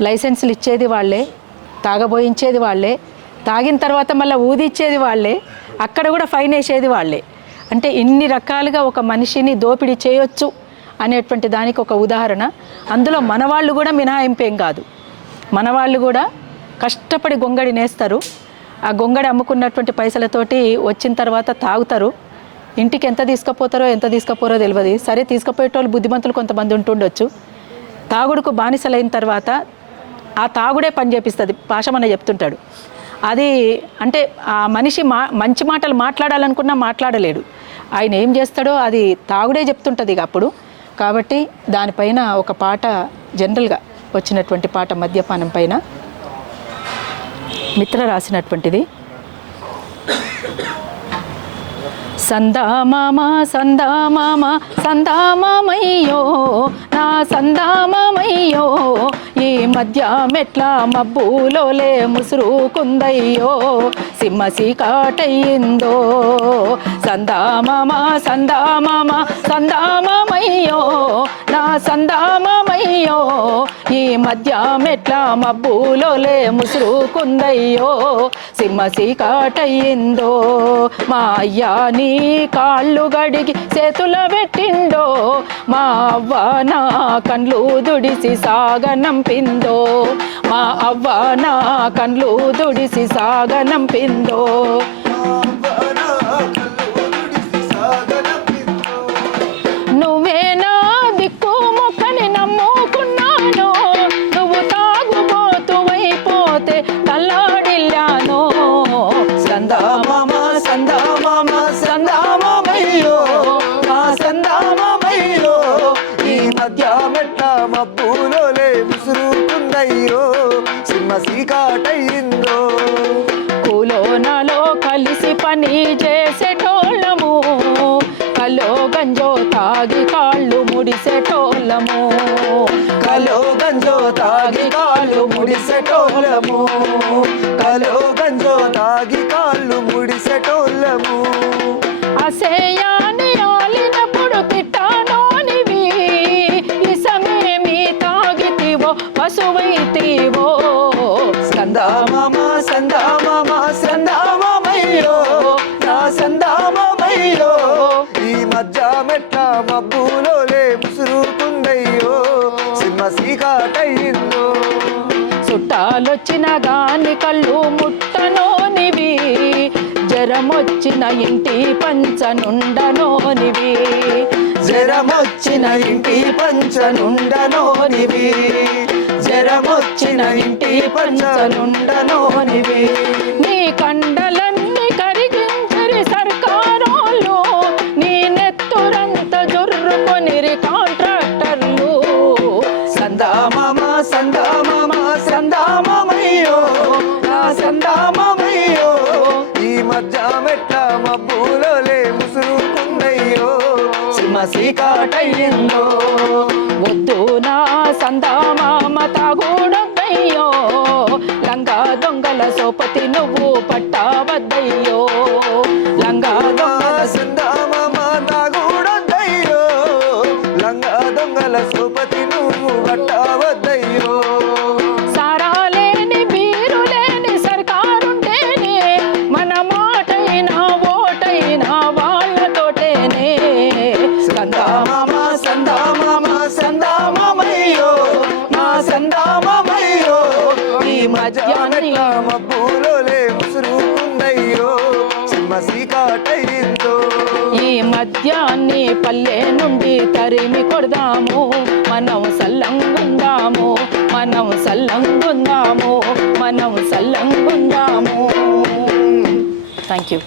లైసెన్సులు ఇచ్చేది వాళ్ళే తాగబోయించేది వాళ్ళే తాగిన తర్వాత మళ్ళీ ఊదిచ్చేది వాళ్ళే అక్కడ కూడా ఫైన్ వేసేది వాళ్ళే. అంటే ఇన్ని రకాలుగా ఒక మనిషిని దోపిడీ చేయొచ్చు అనేటువంటి దానికి ఒక ఉదాహరణ. అందులో మనవాళ్ళు కూడా మినహాయింపేం కాదు. మనవాళ్ళు కూడా కష్టపడి గొంగడి నేస్తారు. ఆ గొంగడి అమ్ముకున్నటువంటి పైసలతోటి వచ్చిన తర్వాత తాగుతారు. ఇంటికి ఎంత తీసుకుపోతారో ఎంత తీసుకుపోరో తెలియదు సరే తీసుకుపోయేటోళ్ళు బుద్ధిమంతులు కొంతమంది ఉంటుండొచ్చు. తాగుడుకు బానిసలైన తర్వాత ఆ తాగుడే పని చేపిస్తుంది. పాషమన్న చెప్తుంటాడు. అది అంటే ఆ మనిషి మా మంచి మాటలు మాట్లాడాలనుకున్నా మాట్లాడలేడు. ఆయన ఏం చేస్తాడో అది తాగుడే చెప్తుంటుంది ఇక అప్పుడు. కాబట్టి దానిపైన ఒక పాట జనరల్గా వచ్చినటువంటి పాట మద్యపానం పైన మిత్ర రాసినటువంటిది. సందామామ సందామామ సందామామయ్యో నా సందామామయ్యో ఈ మధ్య మెట్ల మబ్బులోలే ముసురుకుందయ్యో సింహ కాటయ్యిందో సందామామ సందామామ సందామా ఈ మెట్లా మబ్బులోలే ముసురుకుందయ్యో సింహసి కాటయ్యిందో మా అయ్యా నీ కాళ్ళు గడిగి చేతుల పెట్టిండో మా అవ్వ నా కండ్లు దుడిసి సాగనంపిందో మా అవ్వ నా కండ్లు దుడిసి సాగనంపిందో సీకాటయ్యిందో కూలోనాలో కలిసి పని చేసేటోళ్ళము. కలో గంజో తాగి కాళ్ళు ముడిసేటోళ్ళము. కలో గంజో తాగి కాళ్ళు ముడిసెటోళ్ళము. కలో గంజో తాగి కాళ్ళు ముడిసెటోళ్ళము. అసేయాని ఆలినప్పుడు తిట్టానోనివి. ఇసమేమి తాగితివో పశువైతివో నా సందామామయ్యో ఈ మధ్య మెట్ల మబ్బులోలే ముసురుకుందయ్యో సింహ సీకాటయ్యిందో చుట్టాలొచ్చిన గాని కళ్ళు ముట్టనోనివి. జ్వరమొచ్చిన ఇంటి పంచనుండనోనివి. జరమొచ్చిన ఇంటి పంచనుండనోనివి. జరమొచ్చిన ఇంటి పంచనుండనోనివి. సీకాటయ్యిందో వద్దు నా సందామ సందామామ సందామామ సందామామయ్యో నా సందామామయ్యో ఈ మధ్యాహ్న మబ్బులోలే ముసురుకుందయ్యో సింహ సీకాటయ్యిందో. ఈ మద్యాన్ని పల్లె నుండి తరిమి కొడదాము మనం సల్లంగుందాము మనం సల్లంగుందాము మనం సల్లంగుందాము. Thank you